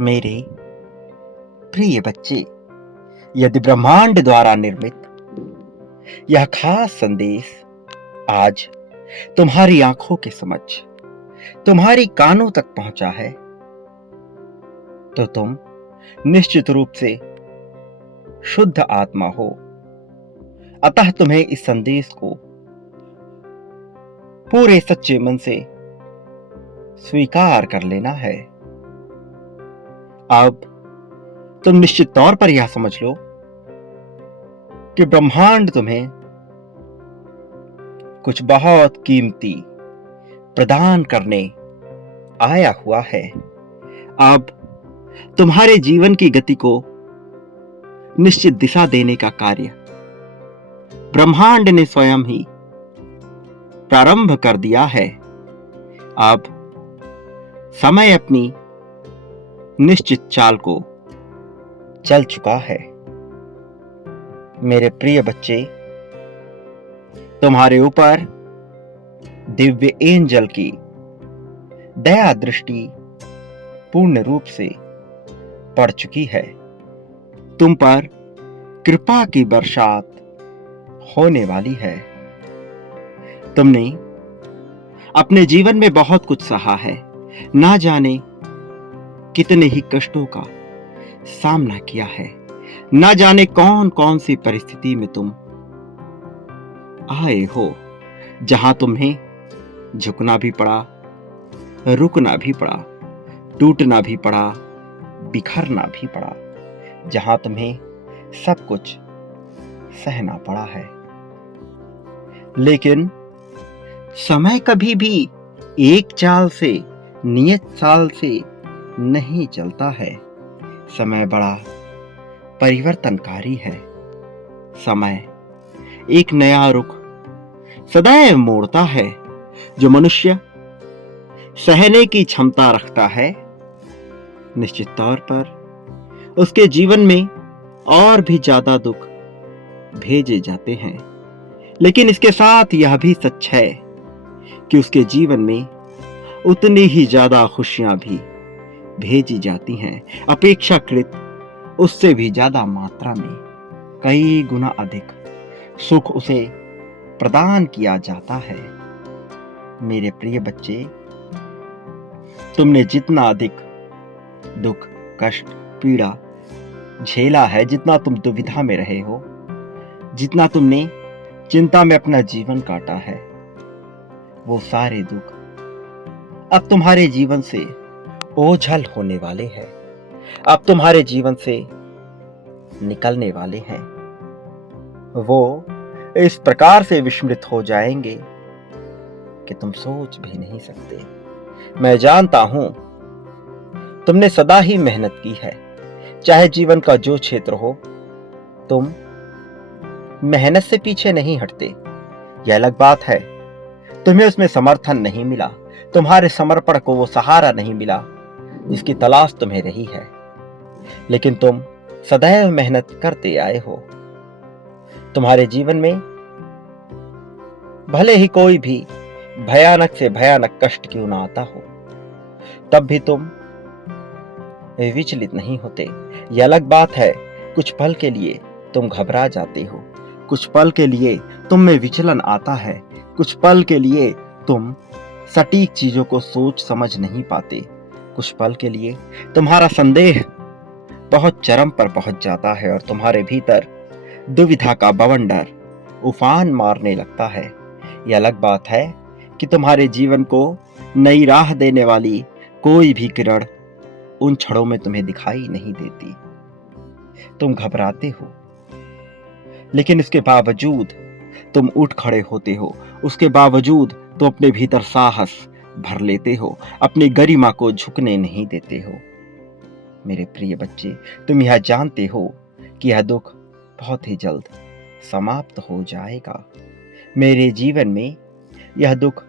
मेरे प्रिय बच्चे, यदि ब्रह्मांड द्वारा निर्मित यह खास संदेश आज तुम्हारी आंखों के समक्ष, तुम्हारी कानों तक पहुंचा है, तो तुम निश्चित रूप से शुद्ध आत्मा हो। अतः तुम्हें इस संदेश को पूरे सच्चे मन से स्वीकार कर लेना है। अब तुम निश्चित तौर पर यह समझ लो कि ब्रह्मांड तुम्हें कुछ बहुत कीमती प्रदान करने आया हुआ है। अब तुम्हारे जीवन की गति को निश्चित दिशा देने का कार्य ब्रह्मांड ने स्वयं ही प्रारंभ कर दिया है। अब समय अपनी निश्चित चाल को चल चुका है। मेरे प्रिय बच्चे, तुम्हारे ऊपर दिव्य एंजल की दया दृष्टि पूर्ण रूप से पड़ चुकी है। तुम पर कृपा की बरसात होने वाली है। तुमने अपने जीवन में बहुत कुछ सहा है, ना जाने कितने ही कष्टों का सामना किया है, ना जाने कौन कौन सी परिस्थिति में तुम आए हो, जहां तुम्हें झुकना भी पड़ा, रुकना भी पड़ा, टूटना भी पड़ा, बिखरना भी पड़ा, जहां तुम्हें सब कुछ सहना पड़ा है। लेकिन समय कभी भी एक चाल से, नियत चाल से नहीं चलता है। समय बड़ा परिवर्तनकारी है। समय एक नया रुख सदैव मोड़ता है। जो मनुष्य सहने की क्षमता रखता है, निश्चित तौर पर उसके जीवन में और भी ज्यादा दुख भेजे जाते हैं। लेकिन इसके साथ यह भी सच है कि उसके जीवन में उतनी ही ज्यादा खुशियां भी भेजी जाती हैं। अपेक्षाकृत उससे भी ज्यादा मात्रा में, कई गुना अधिक सुख उसे प्रदान किया जाता है। मेरे प्रिय बच्चे, तुमने जितना अधिक दुख, कष्ट, पीड़ा झेला है, जितना तुम दुविधा में रहे हो, जितना तुमने चिंता में अपना जीवन काटा है, वो सारे दुख अब तुम्हारे जीवन से ओझल होने वाले हैं। अब तुम्हारे जीवन से निकलने वाले हैं। वो इस प्रकार से विस्मृत हो जाएंगे कि तुम सोच भी नहीं सकते। मैं जानता हूं तुमने सदा ही मेहनत की है। चाहे जीवन का जो क्षेत्र हो, तुम मेहनत से पीछे नहीं हटते। यह अलग बात है, तुम्हें उसमें समर्थन नहीं मिला, तुम्हारे समर्पण को वो सहारा नहीं मिला जिसकी तलाश तुम्हें रही है। लेकिन तुम सदैव मेहनत करते आए हो। तुम्हारे जीवन में भले ही कोई भी भयानक से भयानक कष्ट क्यों ना आता हो, तब भी तुम विचलित नहीं होते। यह अलग बात है, कुछ पल के लिए तुम घबरा जाते हो, कुछ पल के लिए तुम में विचलन आता है, कुछ पल के लिए तुम सटीक चीजों को सोच समझ नहीं पाते, कुछ पल के लिए तुम्हारा संदेह बहुत चरम पर पहुंच जाता है और तुम्हारे भीतर दुविधा का बवंडर उफान मारने लगता है। यह अलग बात है कि तुम्हारे जीवन को नई राह देने वाली कोई भी किरण उन क्षणों में तुम्हें दिखाई नहीं देती। तुम घबराते हो, लेकिन इसके बावजूद तुम उठ खड़े होते हो। उसके बावजूद तुम अपने भीतर साहस भर लेते हो, अपनी गरिमा को झुकने नहीं देते हो। मेरे प्रिय बच्चे, तुम यह जानते हो कि यह दुख बहुत ही जल्द समाप्त हो जाएगा। मेरे जीवन में यह दुख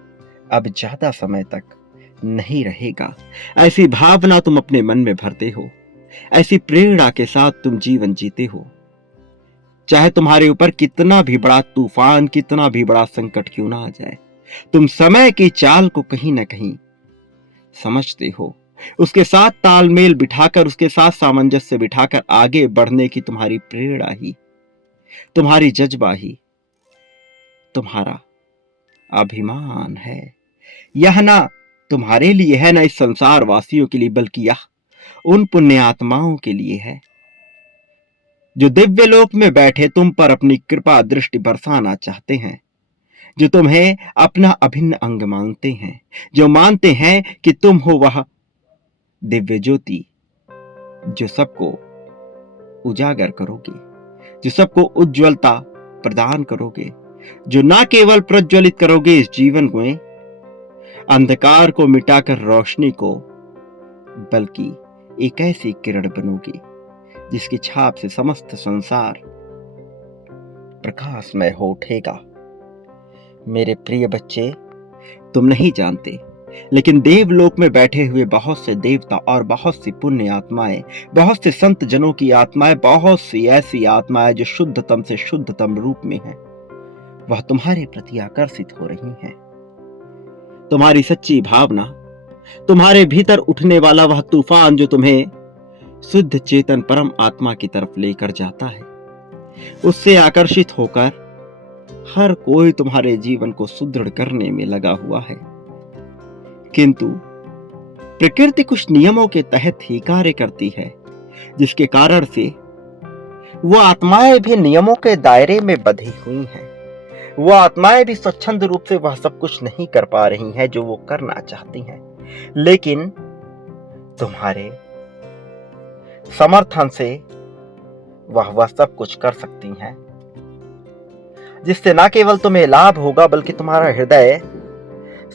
अब ज्यादा समय तक नहीं रहेगा। ऐसी भावना तुम अपने मन में भरते हो, ऐसी प्रेरणा के साथ तुम जीवन जीते हो। चाहे तुम्हारे ऊपर कितना भी बड़ा तूफान, कितना भी बड़ा संकट क्यों ना आ जाए, तुम समय की चाल को कहीं ना कहीं समझते हो उसके साथ तालमेल बिठाकर, उसके साथ सामंजस्य बिठाकर आगे बढ़ने की तुम्हारी प्रेरणा ही, तुम्हारी जज्बा ही तुम्हारा अभिमान है। यह ना तुम्हारे लिए है, ना इस संसार वासियों के लिए, बल्कि यह उन पुण्य आत्माओं के लिए है जो दिव्य लोक में बैठे तुम पर अपनी कृपा दृष्टि बरसाना चाहते हैं, जो तुम्हें अपना अभिन्न अंग मानते हैं, जो मानते हैं कि तुम हो वह दिव्य ज्योति जो सबको उजागर करोगे, जो सबको उज्ज्वलता प्रदान करोगे, जो ना केवल प्रज्वलित करोगे इस जीवन में अंधकार को मिटाकर रोशनी को, बल्कि एक ऐसी किरण बनोगे जिसकी छाप से समस्त संसार प्रकाशमय हो उठेगा। मेरे प्रिय बच्चे, तुम नहीं जानते, लेकिन देवलोक में बैठे हुए बहुत से देवता और बहुत सी पुण्य आत्माएं, बहुत से संत जनों की आत्माएं, बहुत सी ऐसी आत्माएं जो शुद्धतम से शुद्धतम रूप में हैं, वह तुम्हारे प्रति आकर्षित हो रही हैं। तुम्हारी सच्ची भावना, तुम्हारे भीतर उठने वाला वह तूफान जो तुम्हें शुद्ध चेतन परम आत्मा की तरफ लेकर जाता है, उससे आकर्षित होकर हर कोई तुम्हारे जीवन को सुदृढ़ करने में लगा हुआ है। किंतु प्रकृति कुछ नियमों के तहत ही कार्य करती है, जिसके कारण से वो आत्माएं भी नियमों के दायरे में बंधी हुई हैं। वो आत्माएं भी स्वच्छंद रूप से वह सब कुछ नहीं कर पा रही हैं जो वो करना चाहती हैं, लेकिन तुम्हारे समर्थन से वह सब कुछ कर सकती हैं, जिससे न केवल तुम्हें लाभ होगा बल्कि तुम्हारा हृदय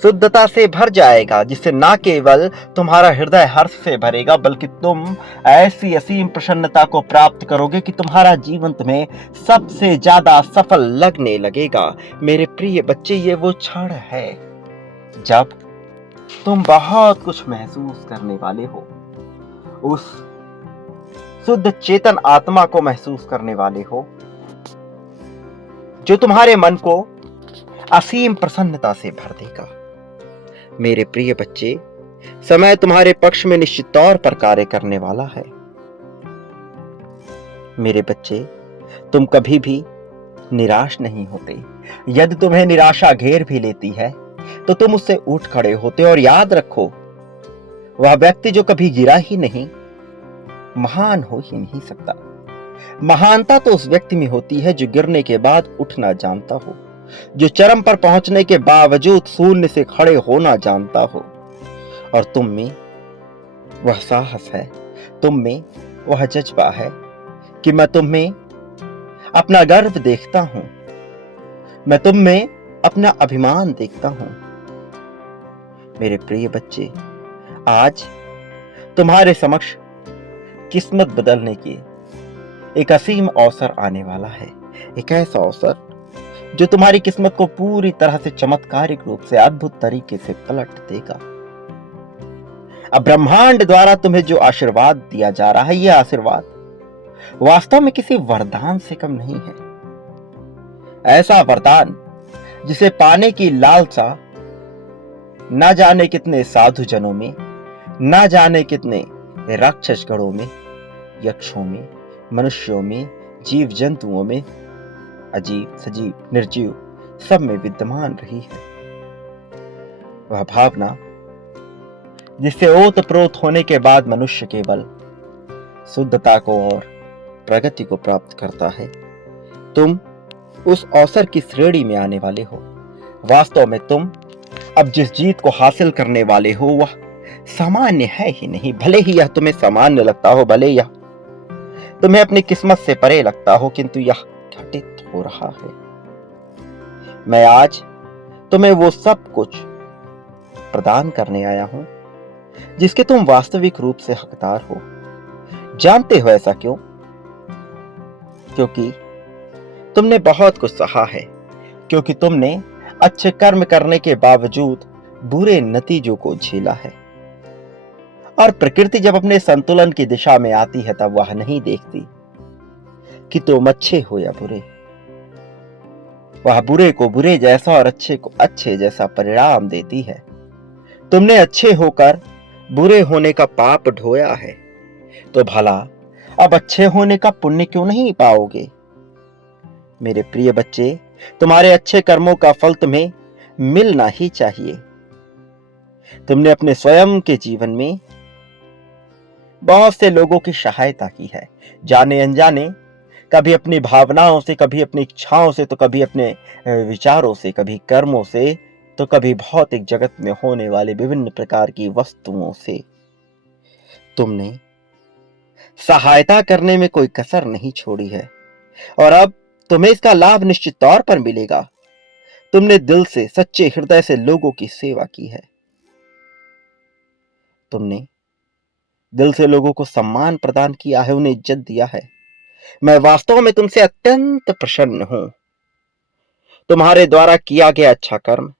शुद्धता से भर जाएगा, जिससे न केवल तुम्हारा हृदय हर्ष से भरेगा बल्कि तुम ऐसी असीम प्रसन्नता को प्राप्त करोगे कि तुम्हारा जीवन तुम्हें सबसे ज्यादा सफल लगने लगेगा। मेरे प्रिय बच्चे, ये वो क्षण है जब तुम बहुत कुछ महसूस करने वाले हो, उस शुद्ध चेतन आत्मा को महसूस करने वाले हो जो तुम्हारे मन को असीम प्रसन्नता से भर देगा। मेरे प्रिय बच्चे, समय तुम्हारे पक्ष में निश्चित तौर पर कार्य करने वाला है। मेरे बच्चे, तुम कभी भी निराश नहीं होते। यदि तुम्हें निराशा घेर भी लेती है तो तुम उससे उठ खड़े होते, और याद रखो, वह व्यक्ति जो कभी गिरा ही नहीं महान हो ही नहीं सकता। महानता तो उस व्यक्ति में होती है जो गिरने के बाद उठना जानता हो, जो चरम पर पहुंचने के बावजूद शून्य से खड़े होना जानता हो। और तुम में वह साहस है, तुम में वह जज्बा है कि मैं तुम में अपना गर्व देखता हूं, मैं तुम में अपना अभिमान देखता हूं। मेरे प्रिय बच्चे, आज तुम्हारे समक्ष किस्मत बदलने की एक असीम अवसर आने वाला है। एक ऐसा अवसर जो तुम्हारी किस्मत को पूरी तरह से चमत्कारिक रूप से, अद्भुत तरीके से पलट देगा। अब ब्रह्मांड द्वारा तुम्हें जो आशीर्वाद दिया जा रहा है, यह आशीर्वाद वास्तव में किसी वरदान से कम नहीं है। ऐसा वरदान जिसे पाने की लालसा ना जाने कितने साधु जनों में, ना जाने कितने राक्षस गणों में, यक्षों में, मनुष्यों में, जीव जंतुओं में, अजीब सजीव निर्जीव सब में विद्यमान रही है। वह भावना जिससे ओतप्रोत होने के बाद मनुष्य केवल शुद्धता को और प्रगति को प्राप्त करता है। तुम उस अवसर की श्रेणी में आने वाले हो। वास्तव में तुम अब जिस जीत को हासिल करने वाले हो वह सामान्य है ही नहीं। भले ही यह तुम्हें सामान्य लगता हो, भले यह तुम्हें अपनी किस्मत से परे लगता हो, किंतु यह घटित हो रहा है। मैं आज तुम्हें वो सब कुछ प्रदान करने आया हूं जिसके तुम वास्तविक रूप से हकदार हो। जानते हो ऐसा क्यों? क्योंकि तुमने बहुत कुछ सहा है, क्योंकि तुमने अच्छे कर्म करने के बावजूद बुरे नतीजों को झेला है। और प्रकृति जब अपने संतुलन की दिशा में आती है तब वह नहीं देखती कि तुम अच्छे हो या बुरे। वह बुरे को बुरे जैसा और अच्छे को अच्छे जैसा परिणाम देती है। तुमने अच्छे होकर बुरे होने का पाप ढोया है, तो भला अब अच्छे होने का पुण्य क्यों नहीं पाओगे? मेरे प्रिय बच्चे, तुम्हारे अच्छे कर्मों का फल तुम्हें मिलना ही चाहिए। तुमने अपने स्वयं के जीवन में बहुत से लोगों की सहायता की है, जाने अनजाने, कभी अपनी भावनाओं से, कभी अपनी इच्छाओं से, तो कभी अपने विचारों से, कभी कर्मों से, तो कभी भौतिक जगत में होने वाले विभिन्न प्रकार की वस्तुओं से। तुमने सहायता करने में कोई कसर नहीं छोड़ी है, और अब तुम्हें इसका लाभ निश्चित तौर पर मिलेगा। तुमने दिल से, सच्चे हृदय से लोगों की सेवा की है। तुमने दिल से लोगों को सम्मान प्रदान किया है, उन्हें इज्जत दिया है। मैं वास्तव में तुमसे अत्यंत प्रसन्न हूं। तुम्हारे द्वारा किया गया अच्छा कर्म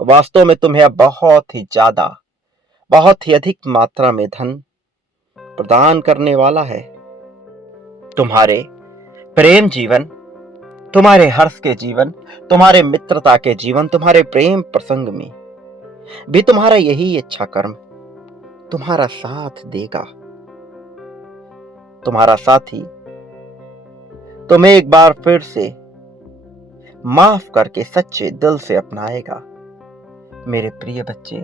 वास्तव में तुम्हें अब बहुत ही ज्यादा, बहुत ही अधिक मात्रा में धन प्रदान करने वाला है। तुम्हारे प्रेम जीवन, तुम्हारे हर्ष के जीवन, तुम्हारे मित्रता के जीवन, तुम्हारे प्रेम प्रसंग में भी तुम्हारा यही अच्छा कर्म तुम्हारा साथ देगा। तुम्हारा साथी तुम्हें एक बार फिर से माफ करके सच्चे दिल से अपनाएगा। मेरे प्रिय बच्चे,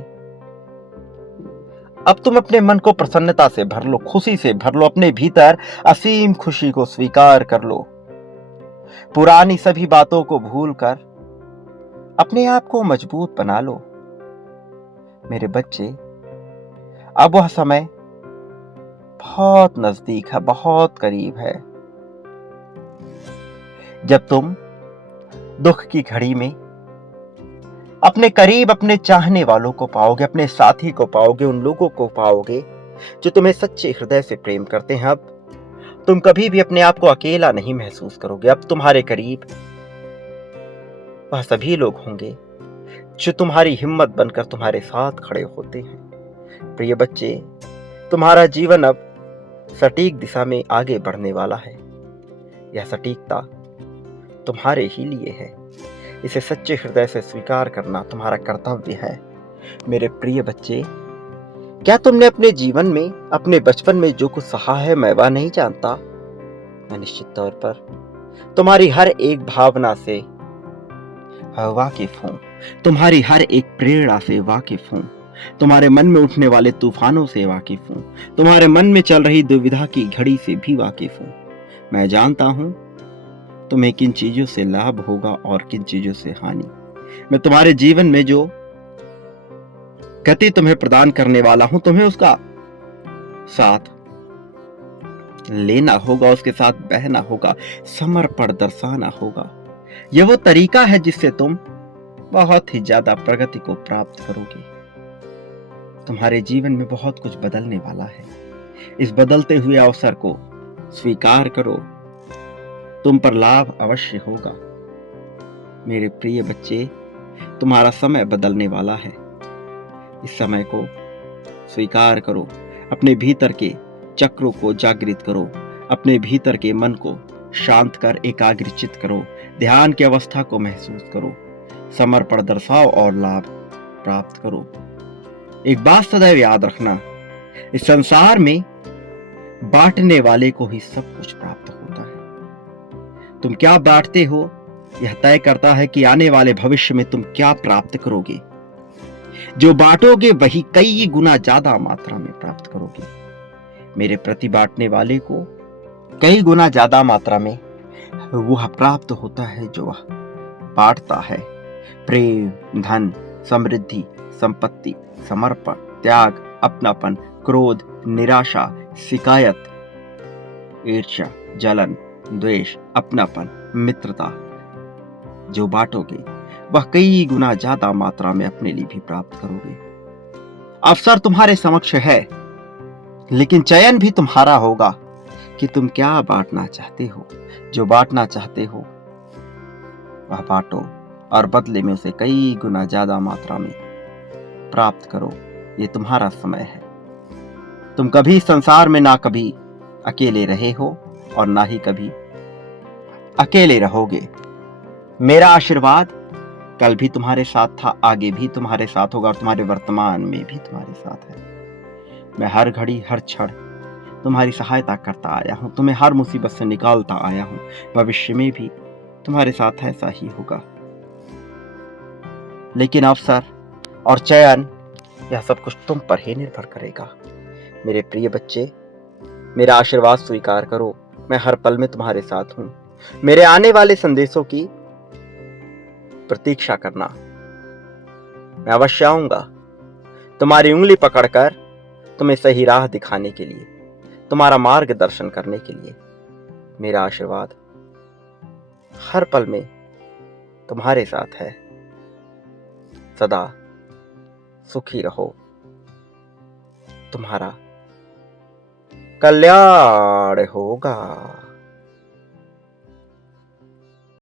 अब तुम अपने मन को प्रसन्नता से भर लो, खुशी से भर लो, अपने भीतर असीम खुशी को स्वीकार कर लो। पुरानी सभी बातों को भूलकर अपने आप को मजबूत बना लो। मेरे बच्चे, अब वह समय बहुत नजदीक है, बहुत करीब है, जब तुम दुख की घड़ी में अपने करीब अपने चाहने वालों को पाओगे, अपने साथी को पाओगे, उन लोगों को पाओगे जो तुम्हें सच्चे हृदय से प्रेम करते हैं। अब तुम कभी भी अपने आप को अकेला नहीं महसूस करोगे। अब तुम्हारे करीब वह सभी लोग होंगे जो तुम्हारी हिम्मत बनकर तुम्हारे साथ खड़े होते हैं। प्रिय बच्चे, तुम्हारा जीवन अब सटीक दिशा में आगे बढ़ने वाला है। यह सटीकता तुम्हारे ही लिए है। इसे सच्चे हृदय से स्वीकार करना तुम्हारा कर्तव्य है। मेरे प्रिय बच्चे, क्या तुमने अपने जीवन में, अपने बचपन में जो कुछ सहा है, मैं वह नहीं जानता। मैं निश्चित तौर पर तुम्हारी हर एक भावना से वाकिफ हूं, तुम्हारी हर एक प्रेरणा से वाकिफ हूं, तुम्हारे मन में उठने वाले तूफानों से वाकिफ हूं, तुम्हारे मन में चल रही दुविधा की घड़ी से भी वाकिफ हूं। मैं जानता हूं तुम्हें किन चीजों से लाभ होगा और किन चीजों से हानि। मैं तुम्हारे जीवन में जो गति तुम्हें प्रदान करने वाला हूं, तुम्हें उसका साथ लेना होगा, उसके साथ बहना होगा, समर्पण दर्शाना होगा। यह वो तरीका है जिससे तुम बहुत ही ज्यादा प्रगति को प्राप्त करोगे। तुम्हारे जीवन में बहुत कुछ बदलने वाला है। इस बदलते हुए अवसर को स्वीकार करो, तुम पर लाभ अवश्य होगा। मेरे प्रिय बच्चे, तुम्हारा समय बदलने वाला है। इस समय को स्वीकार करो, अपने भीतर के चक्रों को जागृत करो, अपने भीतर के मन को शांत कर एकाग्रचित करो, ध्यान की अवस्था को महसूस करो, समर्पण दर्शाओ और लाभ प्राप्त करो। एक बात सदैव याद रखना, इस संसार में बांटने वाले को ही सब कुछ प्राप्त होता है। तुम क्या बांटते हो, यह तय करता है कि आने वाले भविष्य में तुम क्या प्राप्त करोगे। जो बांटोगे वही कई गुना ज्यादा मात्रा में प्राप्त करोगे। मेरे प्रति बांटने वाले को कई गुना ज्यादा मात्रा में वह प्राप्त होता है जो वह बांटता है। प्रेम, धन, समृद्धि, संपत्ति, समर्पण, त्याग, अपनापन, क्रोध, निराशा, शिकायत, ईर्ष्या, जलन, द्वेष, अपनापन, मित्रता जो बांटोगे वह कई गुना ज्यादा मात्रा में अपने लिए भी प्राप्त करोगे। अवसर तुम्हारे समक्ष है, लेकिन चयन भी तुम्हारा होगा कि तुम क्या बांटना चाहते हो। जो बांटना चाहते हो वह बांटो और बदले में उसे कई गुना ज्यादा मात्रा में प्राप्त करो। ये तुम्हारा समय है। तुम कभी संसार में ना कभी अकेले रहे हो और ना ही कभी अकेले रहोगे। मेरा आशीर्वाद कल भी तुम्हारे साथ था, आगे भी तुम्हारे साथ होगा और तुम्हारे वर्तमान में भी तुम्हारे साथ है। मैं हर घड़ी हर क्षण तुम्हारी सहायता करता आया हूँ, तुम्हें हर मुसीबत से निकालता आया हूँ। भविष्य में भी तुम्हारे साथ ऐसा ही होगा। लेकिन अवसर और चयन, यह सब कुछ तुम पर ही निर्भर करेगा। मेरे प्रिय बच्चे, मेरा आशीर्वाद स्वीकार करो। मैं हर पल में तुम्हारे साथ हूँ। मेरे आने वाले संदेशों की प्रतीक्षा करना। मैं अवश्य आऊंगा, तुम्हारी उंगली पकड़कर तुम्हें सही राह दिखाने के लिए, तुम्हारा मार्गदर्शन करने के लिए। मेरा आशीर्वाद हर पल में तुम्हारे साथ है। सदा सुखी रहो। तुम्हारा कल्याण होगा।